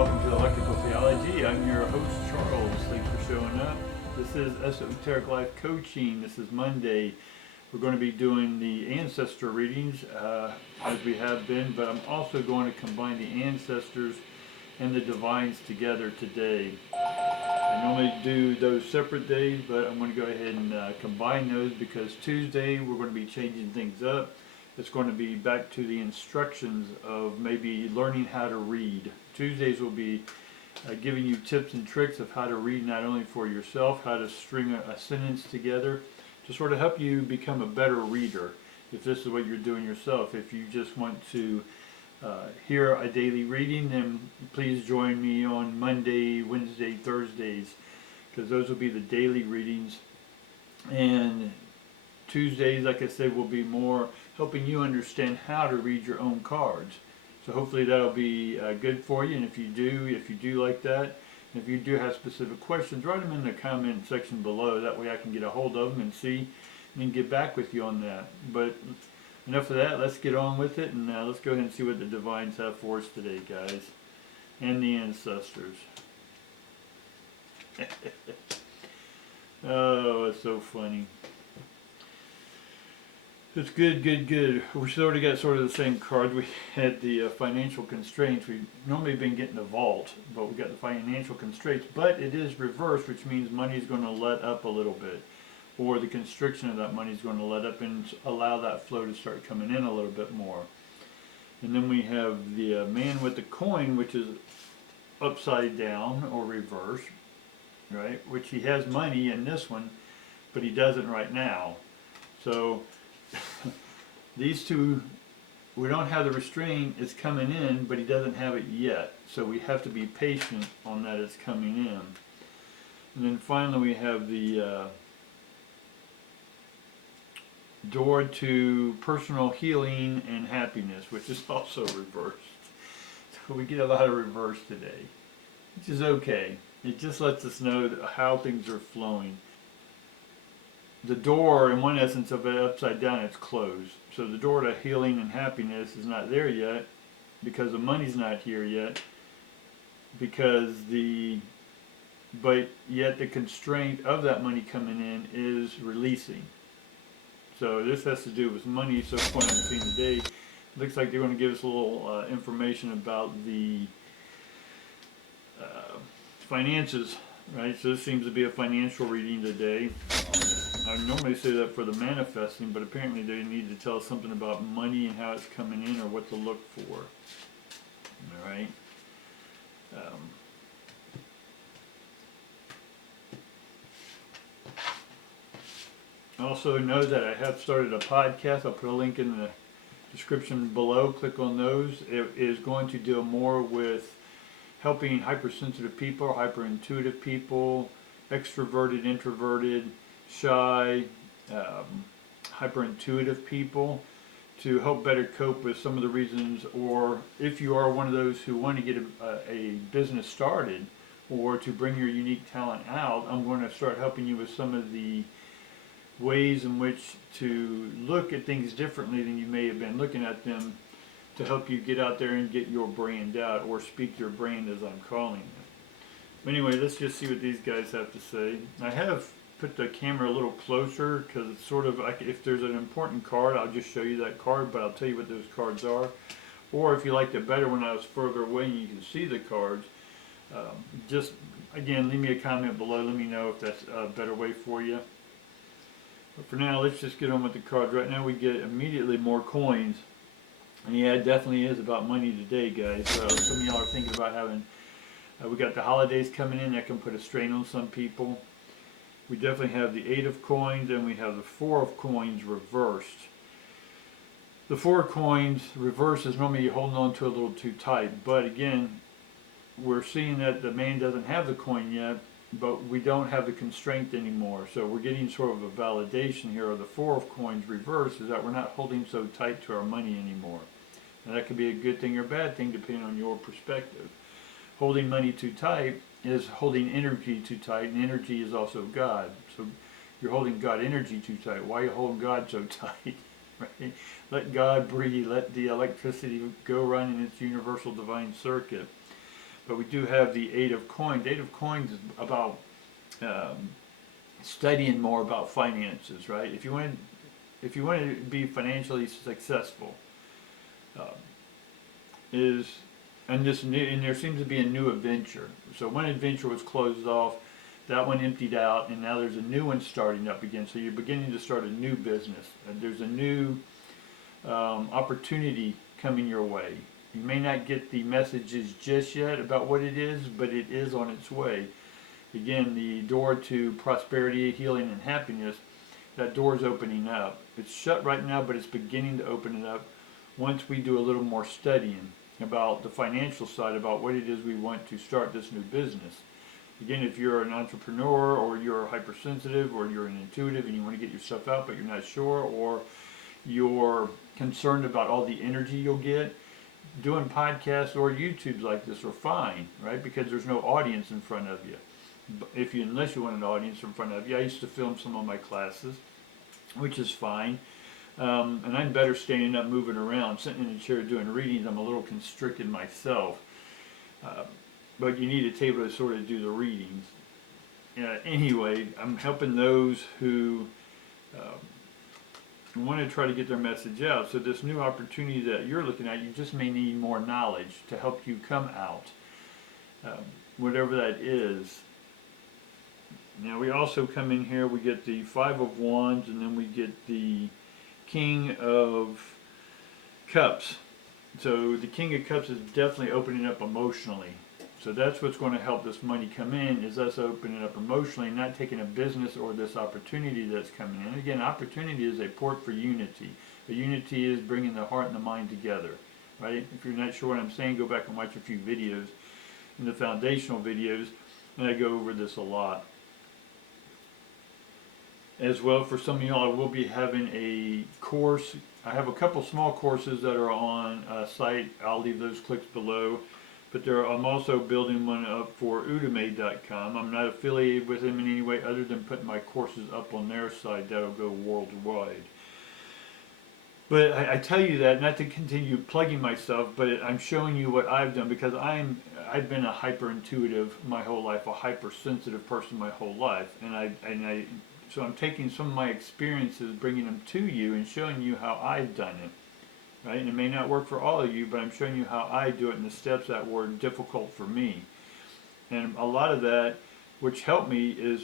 welcome to Electrical Theology. I'm your host, Charles. Thanks for showing up. This is Esoteric Life Coaching. This is Monday. We're going to be doing the ancestor readings as we have been, but I'm also going to combine the ancestors and the divines together today. I normally do those separate days, but I'm going to go ahead and combine those because Tuesday we're going to be changing things up. It's going to be back to the instructions of maybe learning how to read. Tuesdays will be giving you tips and tricks of how to read, not only for yourself, how to string a sentence together to sort of help you become a better reader if this is what you're doing yourself. If you just want to hear a daily reading, then please join me on Monday, Wednesday, Thursdays, because those will be the daily readings. And Tuesdays, like I said, will be more helping you understand how to read your own cards. So hopefully that'll be good for you. And if you do like that, and if you do have specific questions, write them in the comment section below. That way I can get a hold of them and see, and then get back with you on that. But enough of that. Let's get on with it, and let's go ahead and see what the divines have for us today, guys, and the ancestors. Oh, it's so funny. It's good. We sort of got sort of the same card. We had the financial constraints. We've normally been getting the vault, but we got the financial constraints. But it is reversed, which means money is going to let up a little bit, or the constriction of that money is going to let up and allow that flow to start coming in a little bit more. And then we have the man with the coin, which is upside down or reverse, right? Which he has money in this one, but he doesn't right now. So these two, we don't have the restraint. It's coming in, but he doesn't have it yet. So we have to be patient on that. It's coming in. And then finally we have the door to personal healing and happiness, which is also reversed. So we get a lot of reverse today, which is okay. It just lets us know how things are flowing. The door, in one essence of it, upside down, it's closed. So the door to healing and happiness is not there yet because the money's not here yet, but yet the constraint of that money coming in is releasing. So this has to do with money. So from what I'm seeing today, it looks like they're going to give us a little information about the finances, right? So this seems to be a financial reading today. I normally say that for the manifesting, but apparently they need to tell us something about money and how it's coming in or what to look for. All right. Also know that I have started a podcast. I'll put a link in the description below. Click on those. It is going to deal more with helping hypersensitive people, hyperintuitive people, extroverted, introverted, shy, hyperintuitive people to help better cope with some of the reasons, or if you are one of those who want to get a business started or to bring your unique talent out, I'm going to start helping you with some of the ways in which to look at things differently than you may have been looking at them to help you get out there and get your brand out, or speak your brand as I'm calling it. But anyway, let's just see what these guys have to say. I have put the camera a little closer because it's sort of like if there's an important card, I'll just show you that card, but I'll tell you what those cards are. Or if you liked it better when I was further away and you can see the cards, just again leave me a comment below. Let me know if that's a better way for you. But for now, let's just get on with the cards. Right now we get immediately more coins. And yeah, it definitely is about money today, guys. Some of y'all are thinking about having, we got the holidays coming in. That can put a strain on some people. We definitely have the 8 of coins, and we have the 4 of coins reversed. The 4 of coins reversed is normally you're holding on to a little too tight. But again, we're seeing that the man doesn't have the coin yet, but we don't have the constraint anymore. So we're getting sort of a validation here of the 4 of coins reversed, is that we're not holding so tight to our money anymore. And that could be a good thing or a bad thing depending on your perspective. Holding money too tight is holding energy too tight, and energy is also God. So you're holding God energy too tight. Why are you holding God so tight? Right? Let God breathe. Let the electricity go run in its universal divine circuit. But we do have the Eight of Coins. The Eight of Coins is about studying more about finances, right? If you want to be financially successful, uh, is and there seems to be a new adventure. So one adventure was closed off, that one emptied out, and now there's a new one starting up again. So you're beginning to start a new business, and there's a new opportunity coming your way. You may not get the messages just yet about what it is, but it is on its way. Again, the door to prosperity, healing, and happiness, that door is opening up. It's shut right now, but it's beginning to open it up once we do a little more studying about the financial side, about what it is we want to start this new business. Again, if you're an entrepreneur, or you're hypersensitive, or you're an intuitive and you want to get your stuff out but you're not sure, or you're concerned about all the energy you'll get, doing podcasts or YouTubes like this are fine, right? Because there's no audience in front of you. Unless you want an audience in front of you. I used to film some of my classes, which is fine. And I'm better standing up, moving around, sitting in a chair doing readings. I'm a little constricted myself. But you need a table to sort of do the readings. Anyway, I'm helping those who want to try to get their message out. So this new opportunity that you're looking at, you just may need more knowledge to help you come out, whatever that is. Now we also come in here, we get the Five of Wands, and then we get the King of Cups. So the King of Cups is definitely opening up emotionally. So that's what's going to help this money come in, is us opening up emotionally, not taking a business or this opportunity that's coming in. Again, opportunity is a port for unity. The unity is bringing the heart and the mind together, right? If you're not sure what I'm saying, go back and watch a few videos, in the foundational videos, and I go over this a lot. As well, for some of y'all, I will be having a course. I have a couple small courses that are on a site. I'll leave those clicks below. But I'm also building one up for Udemy.com. I'm not affiliated with them in any way other than putting my courses up on their site. That'll go worldwide. But I tell you that not to continue plugging myself, but I'm showing you what I've done, because I've been a hyper intuitive my whole life, a hypersensitive person my whole life, so I'm taking some of my experiences, bringing them to you, and showing you how I've done it. Right? And it may not work for all of you, but I'm showing you how I do it and the steps that were difficult for me. And a lot of that, which helped me, is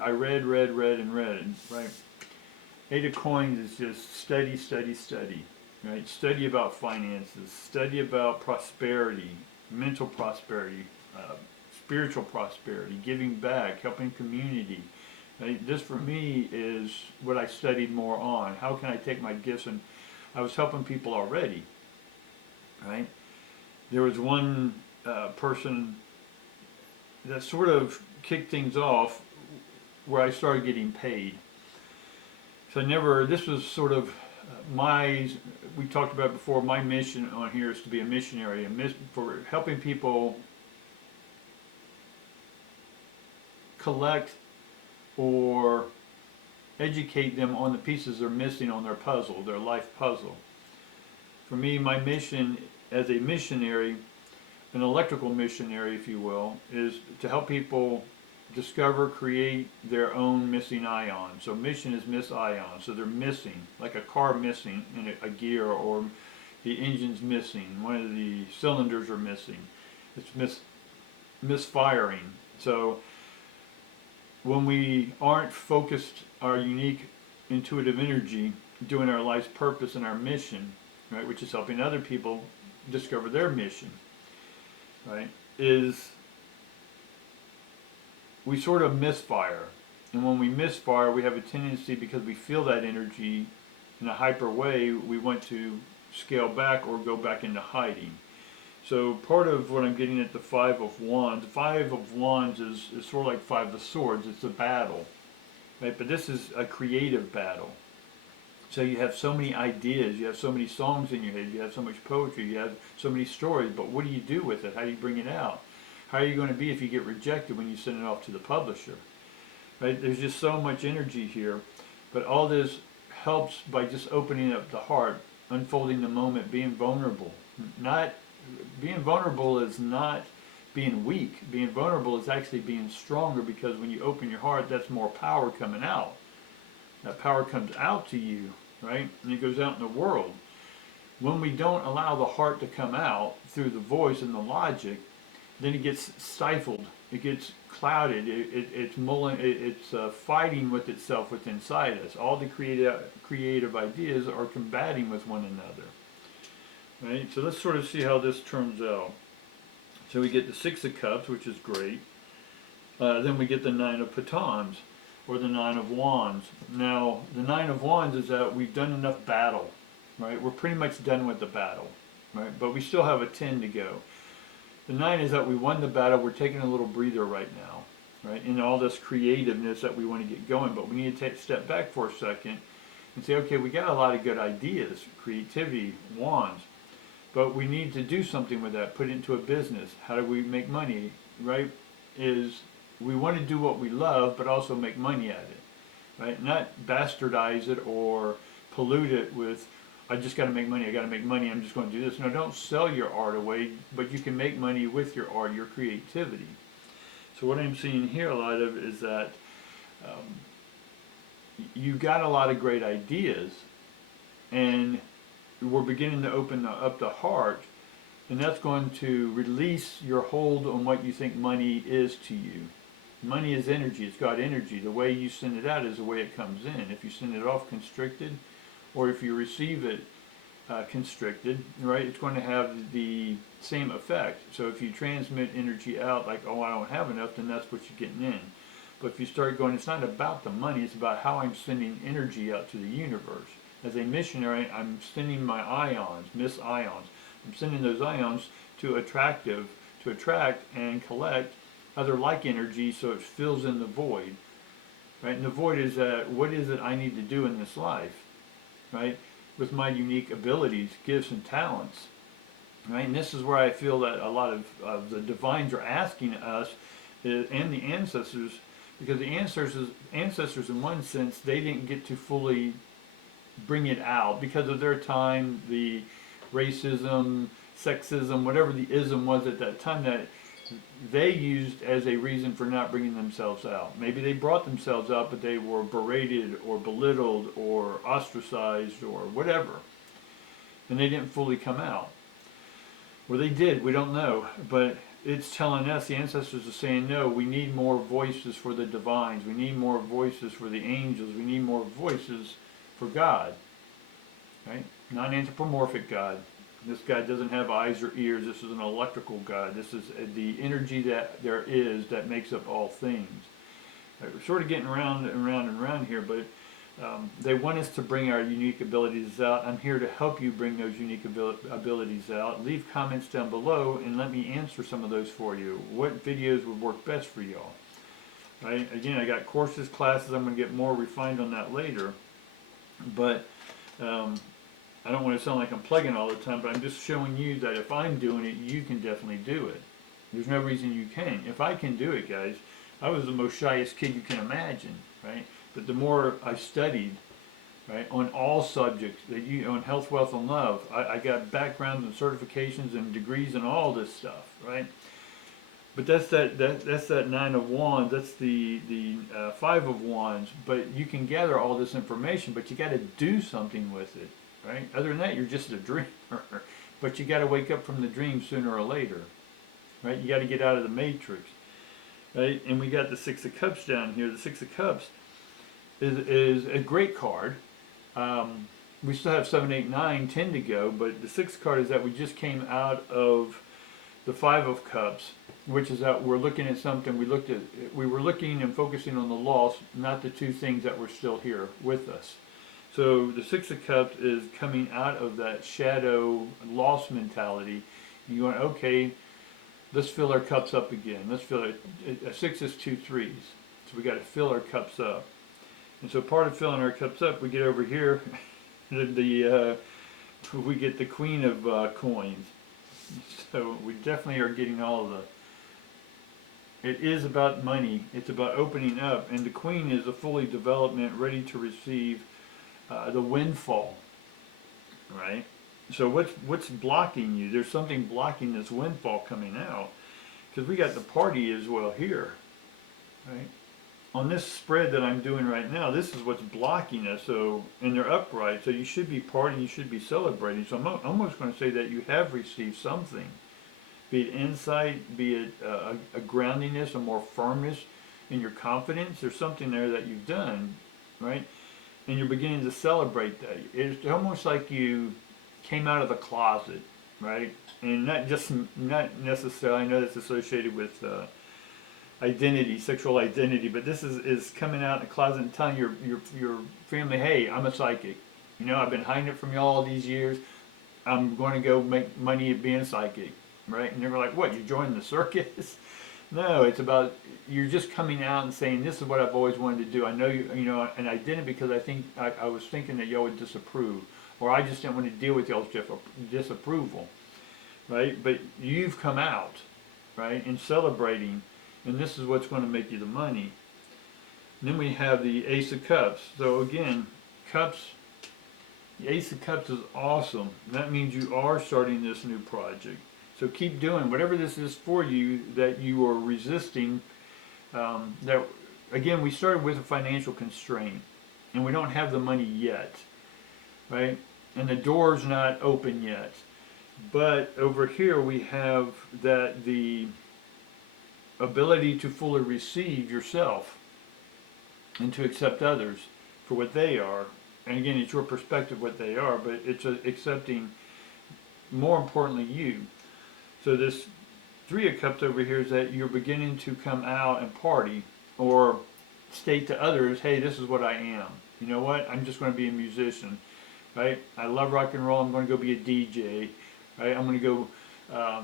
I read, right? Eight of Coins is just study, right? Study about finances, study about prosperity, mental prosperity, spiritual prosperity, giving back, helping community. Right? This for me is what I studied more on. How can I take my gifts, and I was helping people already, right? There was one person that sort of kicked things off where I started getting paid. So this was sort of we talked about before, my mission on here is to be a missionary, for helping people collect or educate them on the pieces they're missing on their puzzle, their life puzzle. For me, my mission as a missionary, an electrical missionary, if you will, is to help people discover, create their own missing ion. So mission is miss ion. So they're missing, like a car missing in a gear, or the engine's missing, one of the cylinders are missing. It's misfiring. So when we aren't focused our unique intuitive energy doing our life's purpose and our mission, right, which is helping other people discover their mission, right, is we sort of misfire. And when we misfire, we have a tendency, because we feel that energy in a hyper way, we want to scale back or go back into hiding. So part of what I'm getting at the Five of Wands, is sort of like Five of Swords. It's a battle, right? But this is a creative battle. So you have so many ideas, you have so many songs in your head, you have so much poetry, you have so many stories, but what do you do with it? How do you bring it out? How are you going to be if you get rejected when you send it off to the publisher? Right? There's just so much energy here, but all this helps by just opening up the heart, unfolding the moment, being vulnerable. Being vulnerable is not being weak. Being vulnerable is actually being stronger, because when you open your heart, that's more power coming out. That power comes out to you, right? And it goes out in the world. When we don't allow the heart to come out through the voice and the logic, then it gets stifled. It gets clouded. It's fighting with itself within inside us. All the creative ideas are combating with one another. Right? So let's sort of see how this turns out. So we get the Six of Cups, which is great. Then we get the Nine of Batons, or the Nine of Wands. Now, the Nine of Wands is that we've done enough battle, right? We're pretty much done with the battle, right? But we still have a 10 to go. The 9 is that we won the battle. We're taking a little breather right now, right? In all this creativeness that we want to get going, but we need to take a step back for a second and say, okay, we got a lot of good ideas, creativity, wands, but we need to do something with that, put it into a business. How do we make money, right? Is we want to do what we love, but also make money at it, right? Not bastardize it or pollute it with, I just got to make money, I got to make money, I'm just going to do this. No, don't sell your art away, but you can make money with your art, your creativity. So what I'm seeing here a lot of is that you got a lot of great ideas, and we're beginning to open up the heart, and that's going to release your hold on what you think money is to you. Money is energy, it's got energy. The way you send it out is the way it comes in. If you send it off constricted, or if you receive it constricted, right, it's going to have the same effect. So if you transmit energy out like, oh, I don't have enough, then that's what you're getting in. But if you start going, it's not about the money, it's about how I'm sending energy out to the universe. As a missionary, I'm sending my ions, miss ions. I'm sending those ions to attract and collect other like energy, so it fills in the void. Right? And the void is what is it I need to do in this life? Right? With my unique abilities, gifts, and talents. Right? And this is where I feel that a lot of the divines are asking us, and the ancestors, because the ancestors in one sense, they didn't get to fully bring it out because of their time, the racism, sexism, whatever the ism was at that time that they used as a reason for not bringing themselves out. Maybe they brought themselves out, but they were berated or belittled or ostracized or whatever, and they didn't fully come out. Well, they did, we don't know, but it's telling us, the ancestors are saying, no, we need more voices for the divines, we need more voices for the angels, we need more voices for God, right? Non-anthropomorphic God. This God doesn't have eyes or ears. This is an electrical God. This is the energy that there is that makes up all things. We're sort of getting around and around and around here, but they want us to bring our unique abilities out. I'm here to help you bring those unique abilities out. Leave comments down below and let me answer some of those for you. What videos would work best for y'all? Right? Again, I got courses, classes. I'm going to get more refined on that later. But I don't want to sound like I'm plugging all the time, but I'm just showing you that if I'm doing it, you can definitely do it. There's no reason you can't. If I can do it, guys, I was the most shyest kid you can imagine, right? But the more I studied, right, on all subjects, on health, wealth, and love, I got backgrounds and certifications and degrees and all this stuff, right? But that's that Nine of Wands. That's the Five of Wands. But you can gather all this information, but you got to do something with it, right? Other than that, you're just a dreamer. But you got to wake up from the dream sooner or later, right? You got to get out of the matrix, right? And we got the Six of Cups down here. The Six of Cups is a great card. We still have 7, 8, 9, 10 to go, but the sixth card is that we just came out of the Five of Cups, which is that we're looking at something. We were looking and focusing on the loss, not the two things that were still here with us. So the Six of Cups is coming out of that shadow loss mentality. And you going, okay, let's fill our cups up again. Let's fill it. A six is 2 threes, so we got to fill our cups up. And so part of filling our cups up, we get over here, we get the Queen of Coins. So we definitely are getting all of the. It is about money. It's about opening up, and the Queen is a fully development, ready to receive the windfall, right? So what's blocking you? There's something blocking this windfall coming out, because we got the party as well here, right? On this spread that I'm doing right now, this is what's blocking us. So, and they're upright, so you should be partying, you should be celebrating. So I'm almost going to say that you have received something, be it insight, be it a groundiness, a more firmness in your confidence. There's something there that you've done, right? And you're beginning to celebrate that. It's almost like you came out of the closet, right? And not necessarily, I know that's associated with identity, sexual identity, but this is coming out in the closet and telling your family, hey, I'm a psychic. You know, I've been hiding it from you all these years. I'm going to go make money at being psychic, right? And they were like, what, you joined the circus? No, it's about, you're just coming out and saying, this is what I've always wanted to do. I know you know, and I didn't because I was thinking that y'all would disapprove, or I just didn't want to deal with y'all's disapproval, right? But you've come out, right, and celebrating, and this is what's going to make you the money. And then we have the Ace of Cups. So again, Cups, the Ace of Cups is awesome. That means you are starting this new project. So keep doing whatever this is for you that you are resisting. That again, we started with a financial constraint, and we don't have the money yet, right? And the door's not open yet. But over here we have that the ability to fully receive yourself and to accept others for what they are. And again, it's your perspective what they are, but it's accepting, more importantly, you. So this Three of Cups over here is that you're beginning to come out and party or state to others, hey, this is what I am. You know what? I'm just going to be a musician, right? I love rock and roll. I'm going to go be a DJ, right? I'm going to go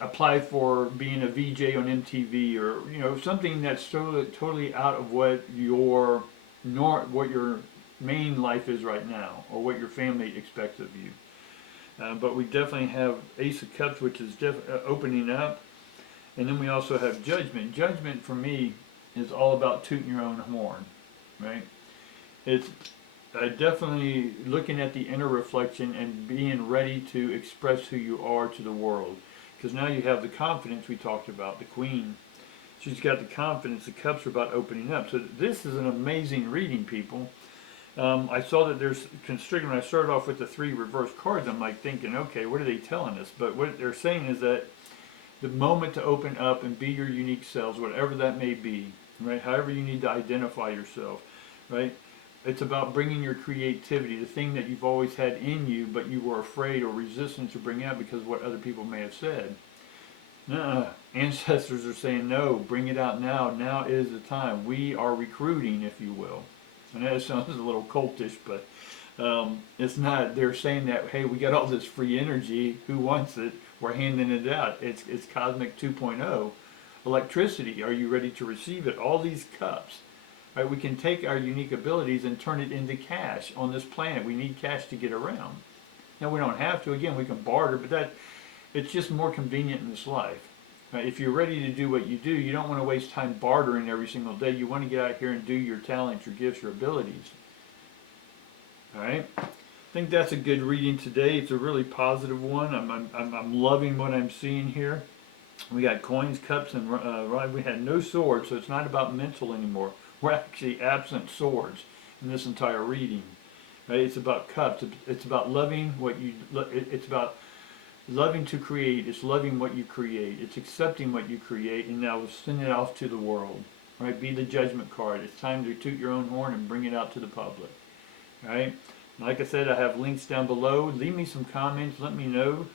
apply for being a VJ on MTV, or you know, something that's totally out of what your main life is right now, or what your family expects of you. But we definitely have Ace of Cups, which is opening up. And then we also have Judgment. Judgment, for me, is all about tooting your own horn, right? It's definitely looking at the inner reflection and being ready to express who you are to the world. Because now you have the confidence we talked about, the Queen. She's got the confidence. The Cups are about opening up. So this is an amazing reading, people. I saw that there's constricted. When I started off with the 3 reverse cards, I'm like thinking, okay, what are they telling us? But what they're saying is that the moment to open up and be your unique selves, whatever that may be, right? However you need to identify yourself, right? It's about bringing your creativity, the thing that you've always had in you, but you were afraid or resistant to bring out because of what other people may have said. Ancestors are saying, no, bring it out now. Now is the time. We are recruiting, if you will. I know it sounds a little cultish, but it's not. They're saying that, hey, we got all this free energy. Who wants it? We're handing it out. It's Cosmic 2.0. Electricity. Are you ready to receive it? All these cups. Right? We can take our unique abilities and turn it into cash on this planet. We need cash to get around. Now, we don't have to. Again, we can barter, but it's just more convenient in this life. Right? If you're ready to do what you do, you don't want to waste time bartering every single day. You want to get out here and do your talents, your gifts, your abilities. All right? I think that's a good reading today. It's a really positive one. I'm loving what I'm seeing here. We got coins, cups, and right. We had no swords, so it's not about mental anymore. We're actually absent swords in this entire reading. Right? It's about cups. It's about loving what you. It's about loving to create. It's loving what you create. It's accepting what you create, and now send it off to the world. Right? Be the judgment card. It's time to toot your own horn and bring it out to the public. Right? Like I said, I have links down below. Leave me some comments. Let me know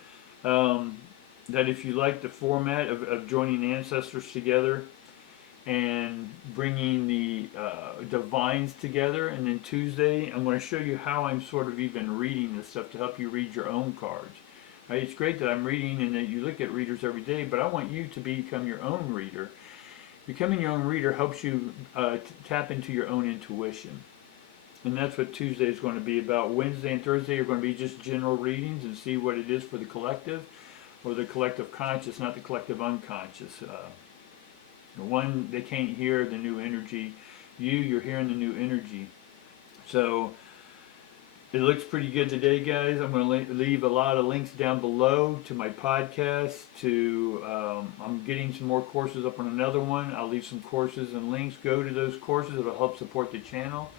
that if you like the format of joining ancestors together and bringing the divines together. And then Tuesday, I'm going to show you how I'm sort of even reading this stuff to help you read your own cards. Right? It's great that I'm reading and that you look at readers every day, but I want you to become your own reader. Becoming your own reader helps you tap into your own intuition. And that's what Tuesday is going to be about. Wednesday and Thursday are going to be just general readings and see what it is for the collective, or the collective conscious, not the collective unconscious. The one, they can't hear the new energy. You're hearing the new energy. So It looks pretty good today, guys. I'm going to leave a lot of links down below to my podcast. I'm getting some more courses up on another one. I'll leave some courses and links. Go to those courses. It'll help support the channel.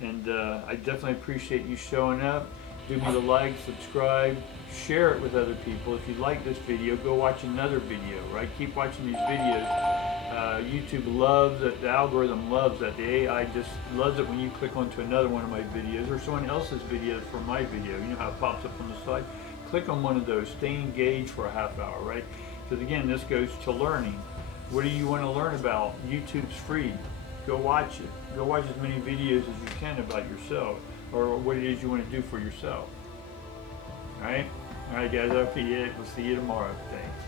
And I definitely appreciate you showing up. Do me the like, subscribe, share it with other people. If you like this video, go watch another video, right? Keep watching these videos. YouTube loves it, the algorithm loves that. The AI just loves it when you click onto another one of my videos or someone else's videos from my video. You know how it pops up on the side? Click on one of those, stay engaged for a half hour, right? Because again, this goes to learning. What do you want to learn about? YouTube's free. Go watch it. Go watch as many videos as you can about yourself or what it is you want to do for yourself. Alright? Alright guys, I'll see you tomorrow. Thanks.